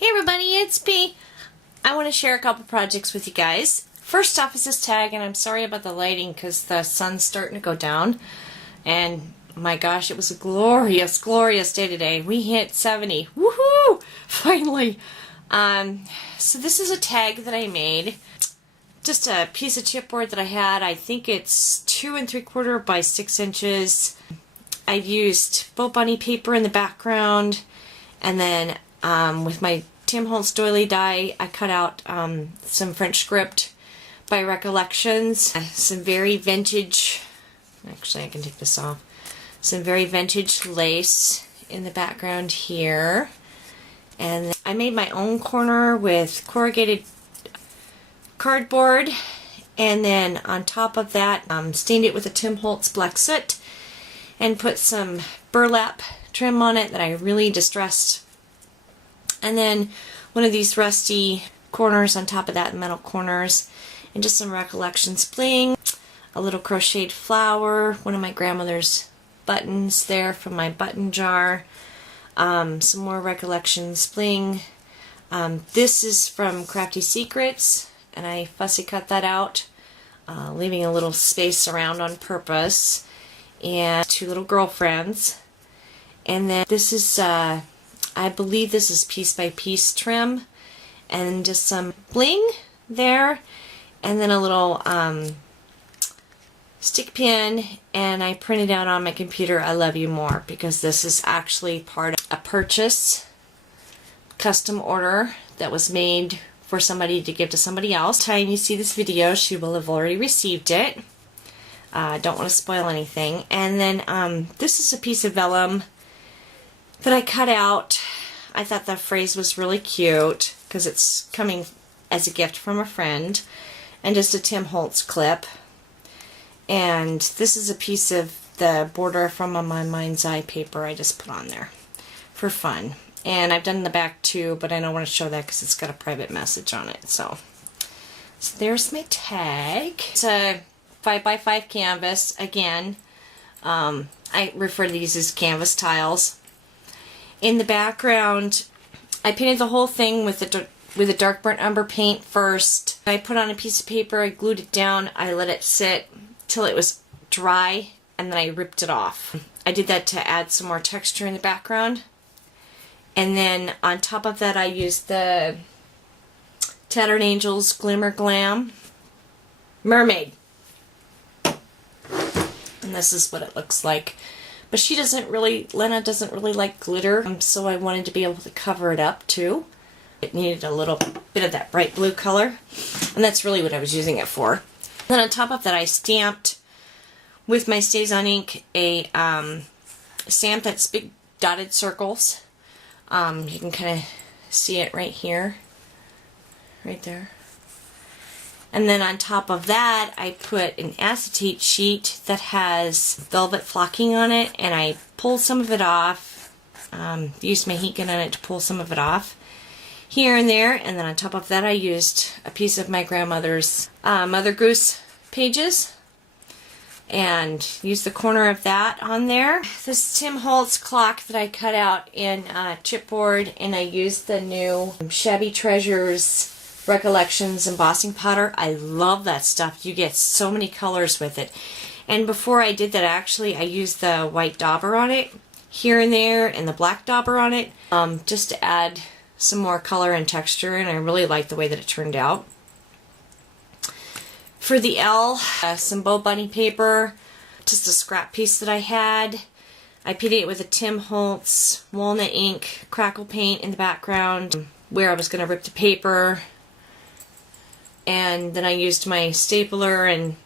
Hey everybody, it's P. I want to share a couple projects with you guys. First off is this tag, and I'm sorry about the lighting because the sun's starting to go down. And my gosh, it was a glorious, glorious day today. We hit 70. Woohoo! Finally. So this is a tag that I made. Just a piece of chipboard that I had. I think it's 2 3/4 by 6 inches. I've used boat bunny paper in the background, and then with my Tim Holtz doily die, I cut out some French script by Recollections. Some very vintage, actually I can take this off, some very vintage lace in the background here. And I made my own corner with corrugated cardboard, and then on top of that stained it with a Tim Holtz black soot and put some burlap trim on it that I really distressed. And then one of these rusty corners on top of that, metal corners, and just some Recollections bling, a little crocheted flower, one of my grandmother's buttons there from my button jar, some more Recollections bling. This is from Crafty Secrets, and I fussy cut that out, leaving a little space around on purpose, and 2 little girlfriends. And then this is I believe this is piece by piece trim, and just some bling there, and then a little stick pin, and I printed out on my computer I love you more, because this is actually part of a purchase custom order that was made for somebody to give to somebody else. By the time you see this video, she will have already received it. Don't want to spoil anything. And then this is a piece of vellum that I cut out. I thought that phrase was really cute because it's coming as a gift from a friend, and just a Tim Holtz clip. And this is a piece of the border from my Mind's Eye paper I just put on there for fun. And I've done the back too, but I don't want to show that because it's got a private message on it. So there's my tag. It's a 5x5 canvas. Again, I refer to these as canvas tiles. In the background, I painted the whole thing with a dark burnt umber paint first. I put on a piece of paper, I glued it down, I let it sit till it was dry, and then I ripped it off. I did that to add some more texture in the background. And then on top of that I used the Tattered Angels Glimmer Glam Mermaid. And this is what it looks like. But she doesn't really, Lana doesn't really like glitter, so I wanted to be able to cover it up too. It needed a little bit of that bright blue color, and that's really what I was using it for. Then on top of that I stamped with my StazOn ink a stamp that's big dotted circles. You can kind of see it right here, right there. And then on top of that, I put an acetate sheet that has velvet flocking on it, and I pulled some of it off. Used my heat gun on it to pull some of it off here and there. And then on top of that, I used a piece of my grandmother's Mother Goose pages, and used the corner of that on there. This Tim Holtz clock that I cut out in chipboard, and I used the new Shabby Treasures Recollections embossing powder. I love that stuff. You get so many colors with it. And before I did that, actually, I used the white dauber on it here and there, and the black dauber on it, just to add some more color and texture, and I really like the way that it turned out. For the L, some boat bunny paper, just a scrap piece that I had. I painted it with a Tim Holtz walnut ink crackle paint in the background where I was going to rip the paper. And then I used my stapler and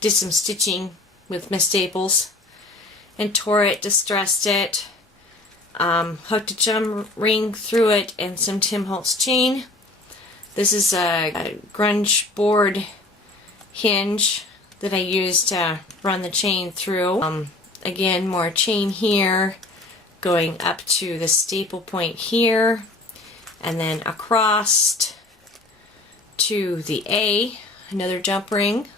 did some stitching with my staples and tore it, distressed it, hooked a gem ring through it, and some Tim Holtz chain. This is a grunge board hinge that I used to run the chain through. Again, more chain here, going up to the staple point here, and then across to the A, another jump ring,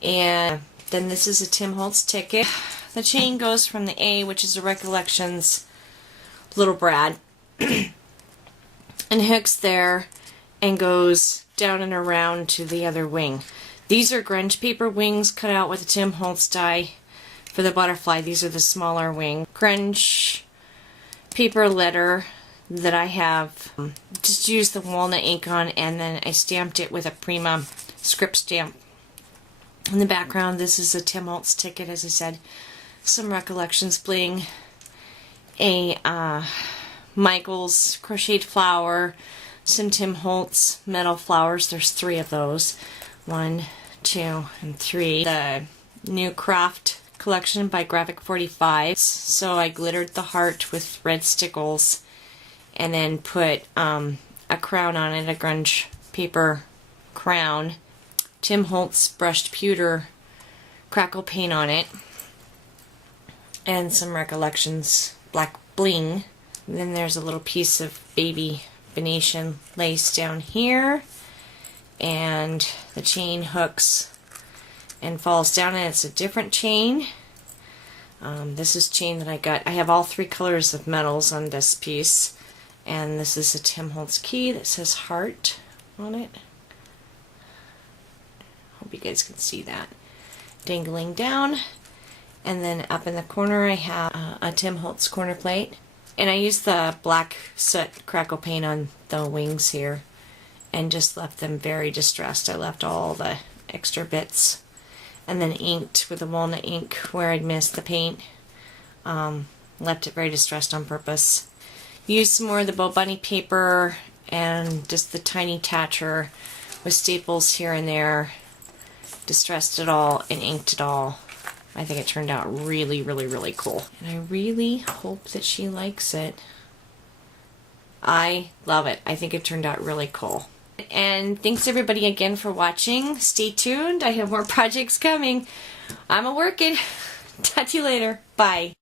and then this is a Tim Holtz ticket. The chain goes from the A, which is a Recollections Little Brad, and hooks there and goes down and around to the other wing. These are grunge paper wings cut out with a Tim Holtz die for the butterfly. These are the smaller wing. Grunge paper letter that I have just used the walnut ink on, and then I stamped it with a Prima script stamp. In the background, this is a Tim Holtz ticket, as I said. Some Recollections bling. A Michael's crocheted flower. Some Tim Holtz metal flowers. There's 3 of those. 1, 2, and 3. The new craft collection by Graphic 45. So I glittered the heart with red stickles and then put a crown on it, a grunge paper crown. Tim Holtz brushed pewter crackle paint on it, and some Recollections black bling. And then there's a little piece of baby Venetian lace down here, and the chain hooks and falls down, and it's a different chain. This is chain that I got. I have all 3 colors of metals on this piece, and this is a Tim Holtz key that says heart on it. Hope you guys can see that. Dangling down, and then up in the corner I have a Tim Holtz corner plate, and I used the black soot crackle paint on the wings here and just left them very distressed. I left all the extra bits and then inked with the walnut ink where I'd missed the paint. Left it very distressed on purpose. Used some more of the Bo Bunny paper and just the tiny tacher with staples here and there. Distressed it all and inked it all. I think it turned out really, really, really cool. And I really hope that she likes it. I love it. I think it turned out really cool. And thanks everybody again for watching. Stay tuned. I have more projects coming. I'm a-working. Talk to you later. Bye.